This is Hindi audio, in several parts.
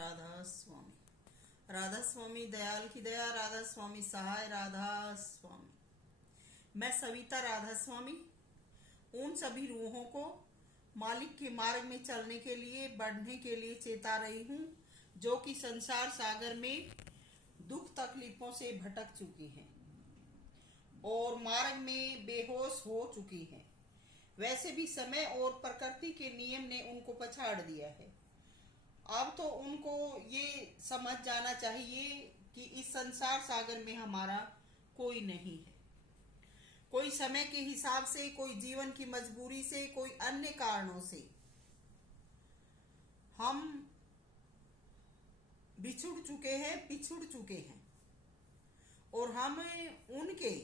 राधा स्वामी। राधा स्वामी दयाल की दया, राधा स्वामी सहाय, राधा स्वामी। मैं सविता राधा स्वामी उन सभी रूहों को मालिक के मार्ग में चलने के लिए, बढ़ने के लिए चेता रही हूँ, जो कि संसार सागर में दुख तकलीफों से भटक चुकी हैं और मार्ग में बेहोश हो चुकी हैं। वैसे भी समय और प्रकृति के नियम ने उनको पछाड़ दिया है। अब तो उनको ये समझ जाना चाहिए कि इस संसार सागर में हमारा कोई नहीं है। कोई समय के हिसाब से, कोई जीवन की मजबूरी से, कोई अन्य कारणों से हम बिछुड़ चुके हैं, पिछुड़ चुके हैं और हम उनके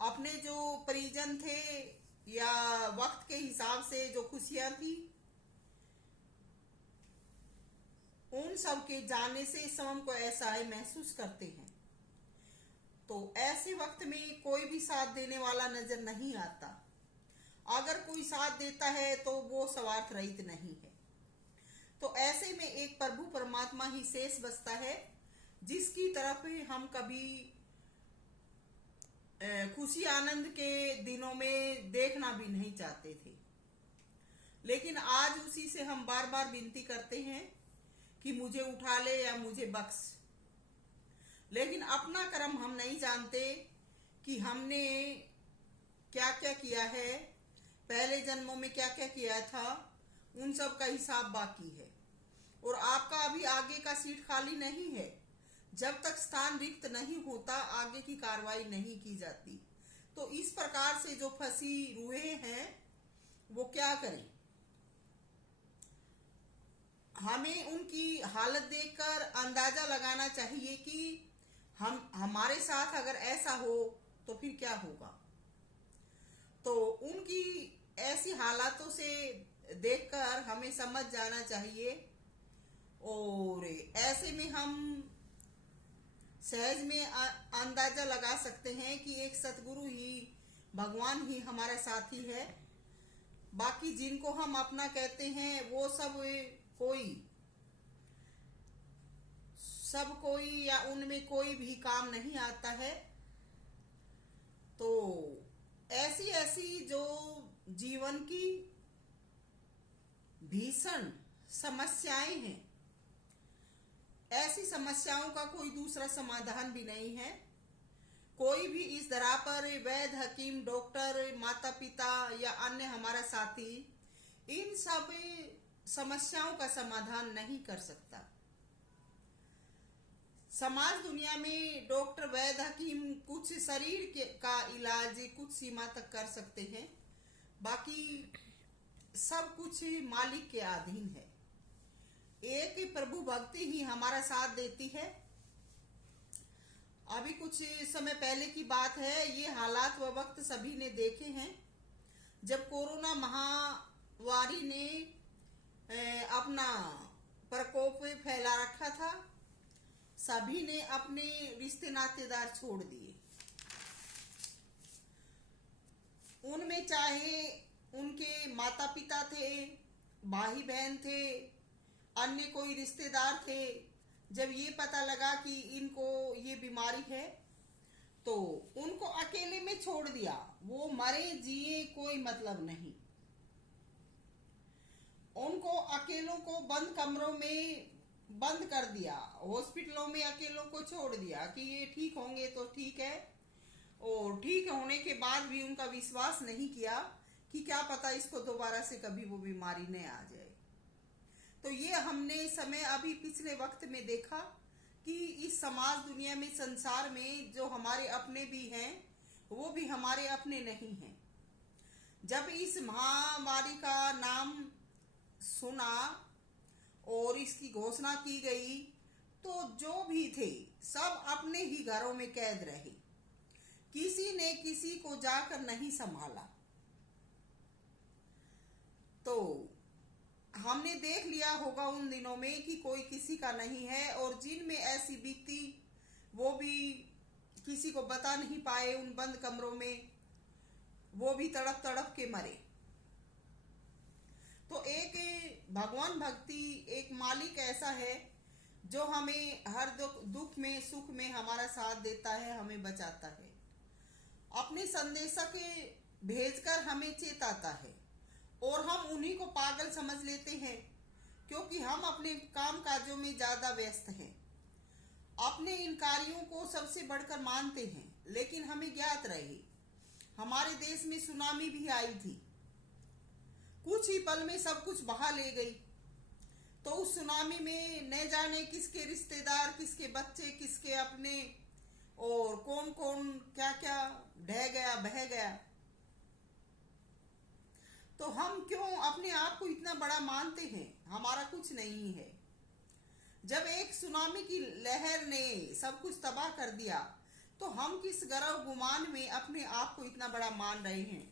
अपने जो परिजन थे या वक्त के हिसाब से जो खुशियां थी, उन सब के जाने से स्वयं को असहाय महसूस करते हैं। तो ऐसे वक्त में कोई भी साथ देने वाला नजर नहीं आता। अगर कोई साथ देता है तो वो स्वार्थ रहित नहीं है। तो ऐसे में एक प्रभु परमात्मा ही शेष बचता है, जिसकी तरफ हम कभी खुशी आनंद के दिनों में देखना भी नहीं चाहते थे। लेकिन आज उसी से हम बार बार विनती करते हैं कि मुझे उठा ले या मुझे बख्श। लेकिन अपना कर्म हम नहीं जानते कि हमने क्या क्या किया है, पहले जन्मों में क्या क्या किया था, उन सब का हिसाब बाकी है। और आपका अभी आगे का सीट खाली नहीं है। जब तक स्थान रिक्त नहीं होता, आगे की कार्रवाई नहीं की जाती। तो इस प्रकार से जो फंसी रूहें हैं, वो क्या करें? हमें उनकी हालत देखकर अंदाजा लगाना चाहिए कि हमारे साथ अगर ऐसा हो तो फिर क्या होगा। तो उनकी ऐसी हालातों से देखकर हमें समझ जाना चाहिए और ऐसे में हम सहज में अंदाजा लगा सकते हैं कि एक सतगुरु ही, भगवान ही हमारा साथी है। बाकी जिनको हम अपना कहते हैं वो सब कोई या उनमें कोई भी काम नहीं आता है। तो ऐसी ऐसी जो जीवन की भीषण समस्याएं हैं, ऐसी समस्याओं का कोई दूसरा समाधान भी नहीं है। कोई भी इस धरा पर वैद्य, हकीम, डॉक्टर, माता पिता या अन्य हमारा साथी इन सब समस्याओं का समाधान नहीं कर सकता। समाज दुनिया में डॉक्टर, वैद्य, हकीम कुछ शरीर का इलाज कुछ सीमा तक कर सकते हैं, बाकी सब कुछ मालिक के अधीन है। एक प्रभु भक्ति ही हमारा साथ देती है। अभी कुछ समय पहले की बात है, ये हालात व वक्त सभी ने देखे हैं। जब कोरोना महामारी ने अपना प्रकोप फैला रखा था, सभी ने अपने रिश्ते नातेदार छोड़ दिए। उनमें चाहे उनके माता पिता थे, भाई बहन थे, अन्य कोई रिश्तेदार थे। जब ये पता लगा कि इनको ये बीमारी है तो उनको अकेले में छोड़ दिया। वो मरे जिए कोई मतलब नहीं। उनको अकेलों को बंद कमरों में बंद कर दिया, हॉस्पिटलों में अकेलों को छोड़ दिया कि ये ठीक होंगे तो ठीक है। और ठीक होने के बाद भी उनका विश्वास नहीं किया कि क्या पता इसको दोबारा से कभी वो बीमारी न आ जाए। तो ये हमने समय अभी पिछले वक्त में देखा कि इस समाज दुनिया में, संसार में जो हमारे अपने भी हैं वो भी हमारे अपने नहीं हैं। जब इस महामारी का नाम सुना और इसकी घोषणा की गई तो जो भी थे सब अपने ही घरों में कैद रहे। किसी ने किसी को जाकर नहीं संभाला। तो हमने देख लिया होगा उन दिनों में कि कोई किसी का नहीं है, और जिनमें ऐसी बीती वो भी किसी को बता नहीं पाए। उन बंद कमरों में वो भी तड़प तड़प के मरे। तो एक भगवान भक्ति, एक मालिक ऐसा है जो हमें हर दुख में सुख में हमारा साथ देता है, हमें बचाता है, अपने संदेशक भेजकर हमें चेताता है, और हम उन्हीं को पागल समझ लेते हैं क्योंकि हम अपने काम काजों में ज्यादा व्यस्त हैं, अपने इन कार्यों को सबसे बढ़कर मानते हैं। लेकिन हमें ज्ञात रहे, हमारे देश में सुनामी भी आई थी, कुछ ही पल में सब कुछ बहा ले गई। तो उस सुनामी में न जाने किसके रिश्तेदार, किसके बच्चे, किसके अपने, और कौन कौन क्या क्या ढह गया, बह गया। तो हम क्यों अपने आप को इतना बड़ा मानते हैं? हमारा कुछ नहीं है। जब एक सुनामी की लहर ने सब कुछ तबाह कर दिया, तो हम किस गर्व गुमान में अपने आप को इतना बड़ा मान रहे हैं?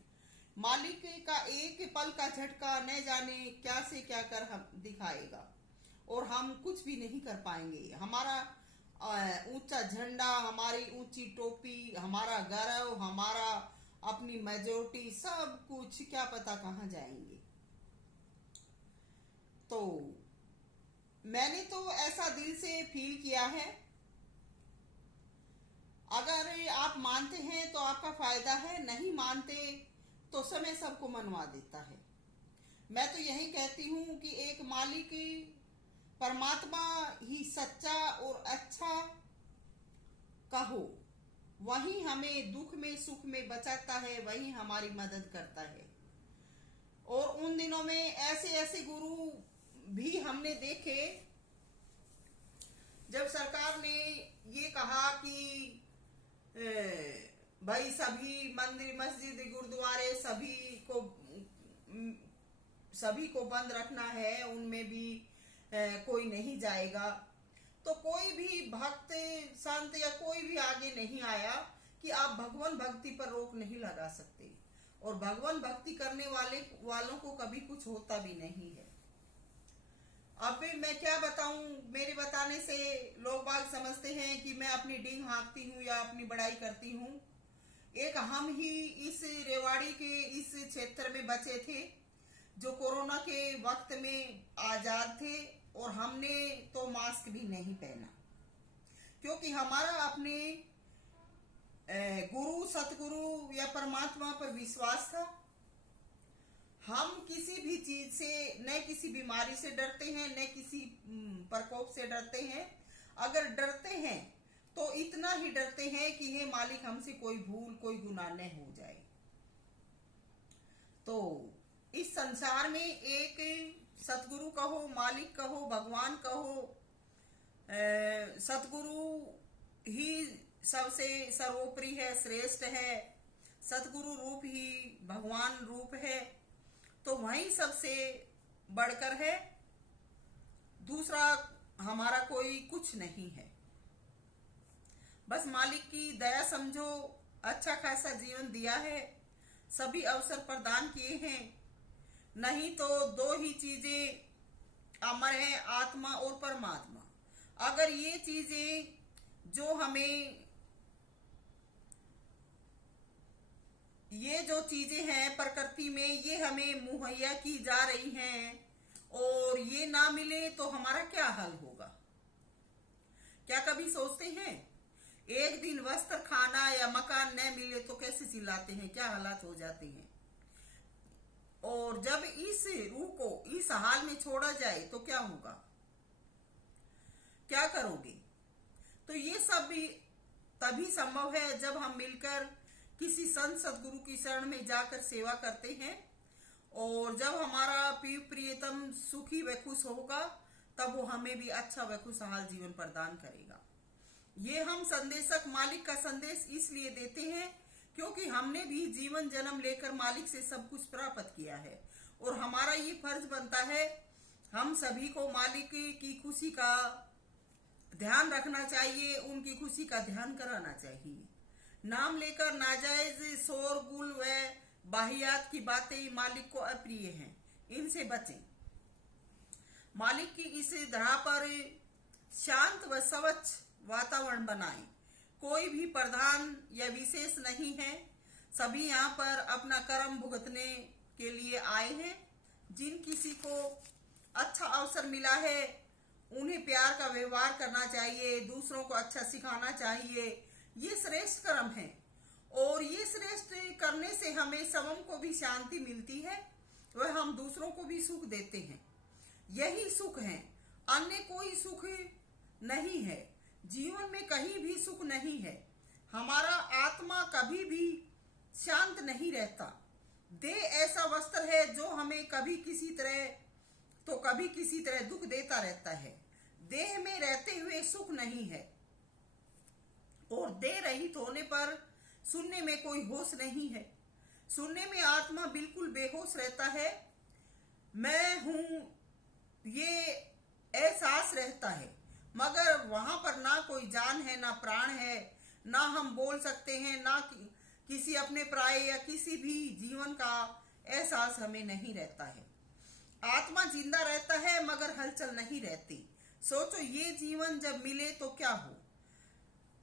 मालिक का एक पल का झटका न जाने क्या से क्या कर हम दिखाएगा, और हम कुछ भी नहीं कर पाएंगे। हमारा ऊंचा झंडा, हमारी ऊंची टोपी, हमारा गर्व, हमारा अपनी मेजोरिटी, सब कुछ क्या पता कहाँ जाएंगे। तो मैंने तो ऐसा दिल से फील किया है। अगर आप मानते हैं तो आपका फायदा है, नहीं मानते तो समय सबको मनवा देता है। मैं तो यही कहती हूँ कि एक मालिक परमात्मा ही सच्चा और अच्छा कहो, वही हमें दुख में सुख में बचाता है, वही हमारी मदद करता है। और उन दिनों में ऐसे ऐसे गुरु भी हमने देखे जब सरकार ने ये कहा कि भाई सभी मंदिर, मस्जिद, गुरुद्वारे सभी को बंद रखना है, उनमें भी कोई नहीं जाएगा। तो कोई भी भक्त, संत या कोई भी आगे नहीं आया कि आप भगवान भक्ति पर रोक नहीं लगा सकते, और भगवान भक्ति करने वालों को कभी कुछ होता भी नहीं है। अब मैं क्या बताऊं, मेरे बताने से लोग बाग समझते हैं कि मैं अपनी डींग हाँकती हूँ या अपनी बड़ाई करती हूँ। एक हम ही इस रेवाड़ी के इस क्षेत्र में बचे थे जो कोरोना के वक्त में आजाद थे, और हमने तो मास्क भी नहीं पहना क्योंकि हमारा अपने गुरु, सतगुरु या परमात्मा पर विश्वास था। हम किसी भी चीज से, न किसी बीमारी से डरते हैं, न किसी प्रकोप से डरते हैं। अगर डरते हैं तो इतना ही डरते हैं कि हे मालिक हमसे कोई भूल, कोई गुनाह न हो जाए। तो इस संसार में एक सतगुरु कहो, मालिक कहो, भगवान कहो, सतगुरु ही सबसे सर्वोपरि है, श्रेष्ठ है। सतगुरु रूप ही भगवान रूप है, तो वही सबसे बढ़कर है। दूसरा हमारा कोई कुछ नहीं है। बस मालिक की दया समझो, अच्छा खासा जीवन दिया है, सभी अवसर प्रदान किए हैं। नहीं तो दो ही चीजें अमर है, आत्मा और परमात्मा। अगर ये चीजें जो हमें, ये जो चीजें हैं प्रकृति में, ये हमें मुहैया की जा रही हैं, और ये ना मिले तो हमारा क्या हाल होगा? क्या कभी सोचते हैं? एक दिन वस्त्र, खाना या मकान न मिले तो कैसे चिल्लाते हैं, क्या हालात हो जाते हैं। और जब इस रूह को इस हाल में छोड़ा जाए तो क्या होगा, क्या करोगे? तो ये सब भी तभी संभव है जब हम मिलकर किसी संत सदगुरु की शरण में जाकर सेवा करते हैं, और जब हमारा प्रियतम सुखी व खुश होगा तब वो हमें भी अच्छा व खुशहाल जीवन प्रदान करेगा। ये हम संदेशक मालिक का संदेश इसलिए देते हैं क्योंकि हमने भी जीवन जन्म लेकर मालिक से सब कुछ प्राप्त किया है, और हमारा ये फर्ज बनता है हम सभी को मालिक की खुशी का ध्यान रखना चाहिए, उनकी खुशी का ध्यान कराना चाहिए। नाम लेकर नाजायज शोरगुल व बाहियात की बातें मालिक को अप्रिय हैं, इनसे बचें। मालिक की इस धरा पर शांत व स्वच्छ वातावरण बनाएं। कोई भी प्रधान या विशेष नहीं है, सभी यहाँ पर अपना कर्म भुगतने के लिए आए हैं। जिन किसी को अच्छा अवसर मिला है उन्हें प्यार का व्यवहार करना चाहिए, दूसरों को अच्छा सिखाना चाहिए। ये श्रेष्ठ कर्म है और ये श्रेष्ठ करने से हमें स्वयं को भी शांति मिलती है, वह हम दूसरों को भी सुख देते हैं। यही सुख है, अन्य कोई सुख नहीं है। जीवन में कहीं भी सुख नहीं है। हमारा आत्मा कभी भी शांत नहीं रहता। देह ऐसा वस्त्र है जो हमें कभी किसी तरह दुख देता रहता है। देह में रहते हुए सुख नहीं है और देह रहित होने पर सुनने में कोई होश नहीं है। सुनने में आत्मा बिल्कुल बेहोश रहता है। मैं हूं ये एहसास रहता है, मगर वहां पर ना कोई जान है, ना प्राण है, ना हम बोल सकते हैं, ना किसी अपने प्राय या किसी भी जीवन का एहसास हमें नहीं रहता है। आत्मा जिंदा रहता है मगर हलचल नहीं रहती। सोचो ये जीवन जब मिले तो क्या हो,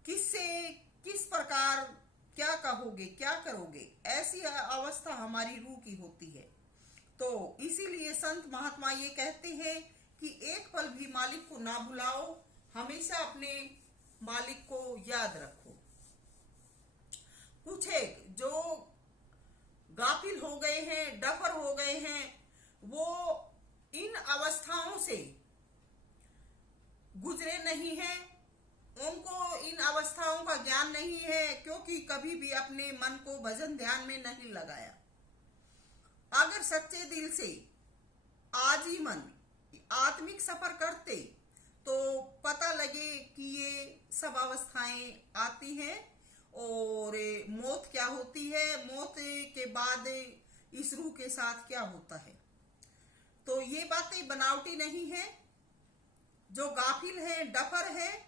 किस प्रकार क्या कहोगे, क्या करोगे, ऐसी अवस्था हमारी रूह की होती है। तो इसीलिए संत महात्मा ये कहते हैं कि एक पल भी मालिक को ना भुलाओ, हमेशा अपने मालिक को याद रखो। कुछ एक जो गाफिल हो गए हैं, डफर हो गए हैं, वो इन अवस्थाओं से गुजरे नहीं हैं, उनको इन अवस्थाओं का ज्ञान नहीं है, क्योंकि कभी भी अपने मन को भजन ध्यान में नहीं लगाया। अगर सच्चे दिल से आजीवन आत्मिक सफर करते तो पता लगे कि ये सब अवस्थाएं आती हैं और मौत क्या होती है, मौत के बाद इस रूह के साथ क्या होता है। तो ये बातें बनावटी नहीं है। जो गाफिल है, डफर है,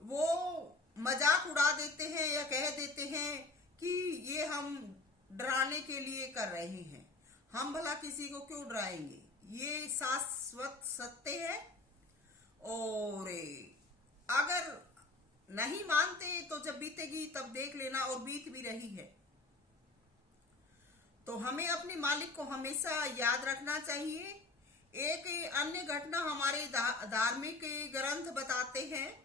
वो मजाक उड़ा देते हैं या कह देते हैं कि ये हम डराने के लिए कर रहे हैं, हम भला किसी को क्यों डराएंगे। ये शाश्वत सत्य है और अगर नहीं मानते तो जब बीतेगी तब देख लेना, और बीत भी रही है। तो हमें अपने मालिक को हमेशा याद रखना चाहिए। एक अन्य घटना हमारे धार्मिक ग्रंथ बताते हैं,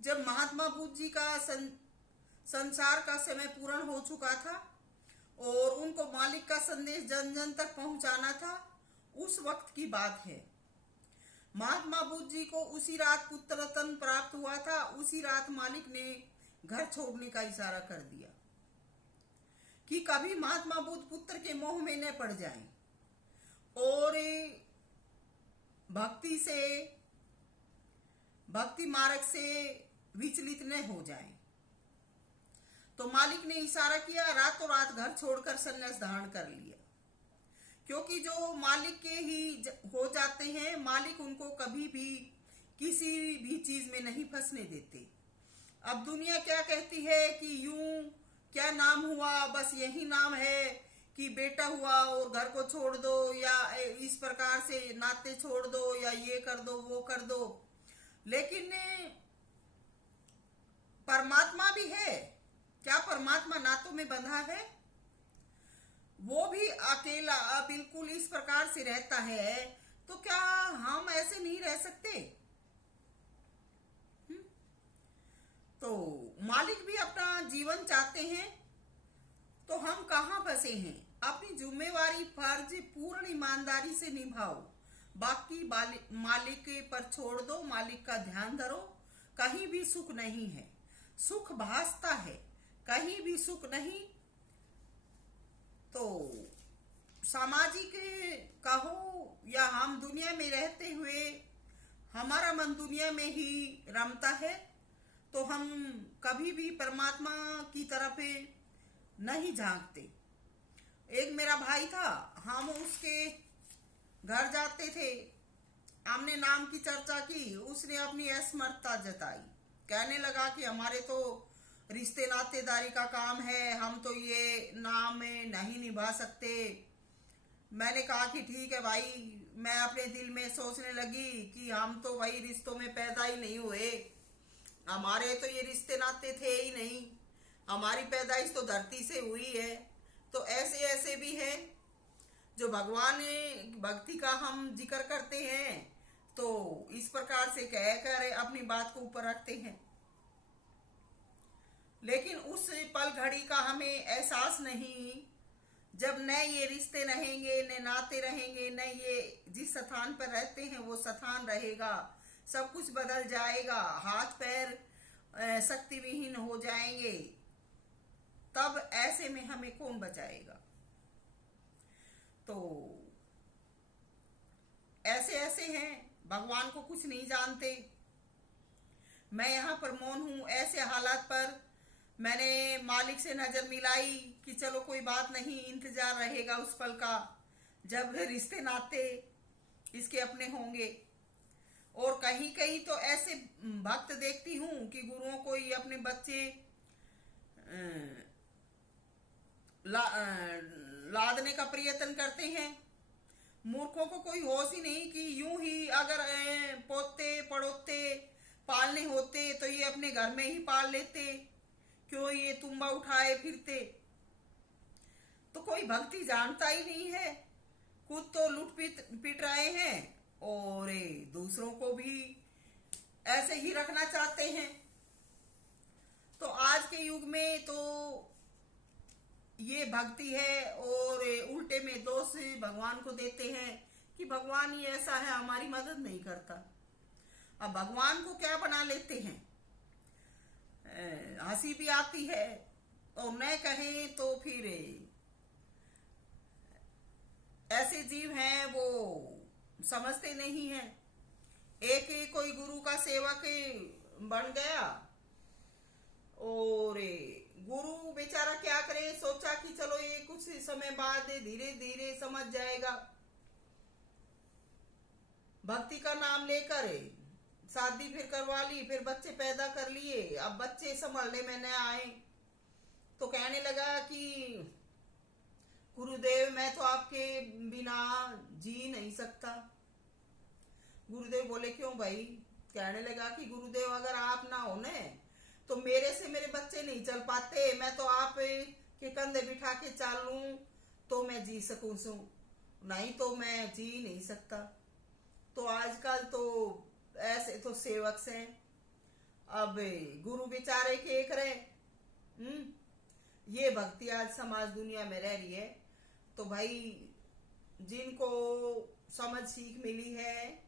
जब महात्मा बुद्ध जी का संसार का समय पूर्ण हो चुका था और उनको मालिक का संदेश जन जन तक पहुंचाना था, उस वक्त की बात है। महात्मा बुद्ध जी को उसी रात पुत्र रत्न प्राप्त हुआ था। उसी रात मालिक ने घर छोड़ने का इशारा कर दिया कि कभी महात्मा बुद्ध पुत्र के मोह में न पड़ जाएं और भक्ति मार्ग से विचलित न हो जाएं। तो मालिक ने इशारा किया, रातों रात घर छोड़कर संन्यास धारण कर लिया। क्योंकि जो मालिक के ही हो जाते हैं, मालिक उनको कभी भी किसी भी चीज में नहीं फंसने देते। अब दुनिया क्या कहती है कि यूं क्या नाम हुआ, बस यही नाम है कि बेटा हुआ और घर को छोड़ दो, या इस प्रकार से नाते छोड़ दो, या ये कर दो वो कर दो। लेकिन परमात्मा भी है। क्या परमात्मा नातों में बंधा है? वो भी अकेला बिल्कुल इस प्रकार से रहता है, तो क्या हम ऐसे नहीं रह सकते? तो मालिक भी अपना जीवन चाहते हैं, तो हम कहाँ फंसे हैं? अपनी जिम्मेवारी फर्ज पूर्ण ईमानदारी से निभाओ, बाकी मालिक पर छोड़ दो, मालिक का ध्यान धरो। कहीं भी सुख नहीं है, सुख भासता है, कहीं भी सुख नहीं। तो सामाजिक कहो या हम दुनिया में रहते हुए हमारा मन दुनिया में ही रमता है, तो हम कभी भी परमात्मा की तरफ नहीं झांकते। एक मेरा भाई था, हम उसके घर जाते थे, हमने नाम की चर्चा की, उसने अपनी असमर्थता जताई, कहने लगा कि हमारे तो रिश्ते नातेदारी का काम है, हम तो ये नाम नहीं निभा सकते। मैंने कहा कि ठीक है भाई। मैं अपने दिल में सोचने लगी कि हम तो भाई रिश्तों में पैदा ही नहीं हुए, हमारे तो ये रिश्ते नाते थे ही नहीं, हमारी पैदाइश तो धरती से हुई है। तो ऐसे ऐसे भी हैं जो भगवान भक्ति का हम जिक्र करते हैं तो इस प्रकार से कहकर अपनी बात को ऊपर रखते हैं, लेकिन उस पल घड़ी का हमें एहसास नहीं जब न ये रिश्ते रहेंगे, न नाते रहेंगे, न ये जिस स्थान पर रहते हैं वो स्थान रहेगा, सब कुछ बदल जाएगा, हाथ पैर शक्ति विहीन हो जाएंगे। तब ऐसे में हमें कौन बचाएगा? तो ऐसे ऐसे हैं, भगवान को कुछ नहीं जानते। मैं यहाँ पर मौन हूँ। ऐसे हालात पर मैंने मालिक से नजर मिलाई कि चलो कोई बात नहीं, इंतजार रहेगा उस पल का जब रिश्ते नाते इसके अपने होंगे। और कहीं कहीं तो ऐसे भक्त देखती हूँ कि गुरुओं को ही अपने बच्चे लादने का प्रयत्न करते हैं। मूर्खों को कोई होश ही नहीं कि यूं ही अगर पोते पड़ोते पालने होते तो ये अपने घर में ही पाल लेते, क्यों ये तुम्बा उठाए फिरते। तो कोई भक्ति जानता ही नहीं है, खुद तो लूट पीट रहे हैं और दूसरों को भी ऐसे ही रखना चाहते हैं। तो आज के युग में तो ये भक्ति है और उल्टे में दोष भगवान को देते हैं कि भगवान ही ऐसा है, हमारी मदद नहीं करता। अब भगवान को क्या बना लेते हैं, हंसी भी आती है और न कहें तो फिर ऐसे जीव हैं वो समझते नहीं हैं। एक कोई गुरु का सेवक बन गया और गुरु बेचारा क्या करे, सोचा कि चलो ये कुछ समय बाद धीरे धीरे समझ जाएगा। भक्ति का नाम लेकर शादी फिर करवा ली, फिर बच्चे पैदा कर लिए। अब बच्चे संभालने में न आए तो कहने लगा कि गुरुदेव मैं तो आपके बिना जी नहीं सकता। गुरुदेव बोले क्यों भाई? कहने लगा कि गुरुदेव अगर आप ना हो न तो मेरे से मेरे बच्चे नहीं चल पाते, मैं तो आप के कंधे बिठा के चाल लूं तो मैं जी सकूं, नहीं तो मैं जी नहीं सकता। तो आजकल तो ऐसे तो सेवक से अब गुरु बेचारे के एक रहे। ये भक्ति आज समाज दुनिया में रह रही है। तो भाई जिनको समझ सीख मिली है,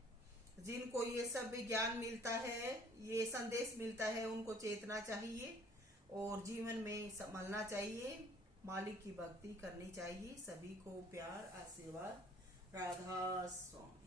जिनको ये सब ज्ञान मिलता है, ये संदेश मिलता है, उनको चेतना चाहिए और जीवन में संभलना चाहिए, मालिक की भक्ति करनी चाहिए। सभी को प्यार आशीर्वाद। राधा स्वामी।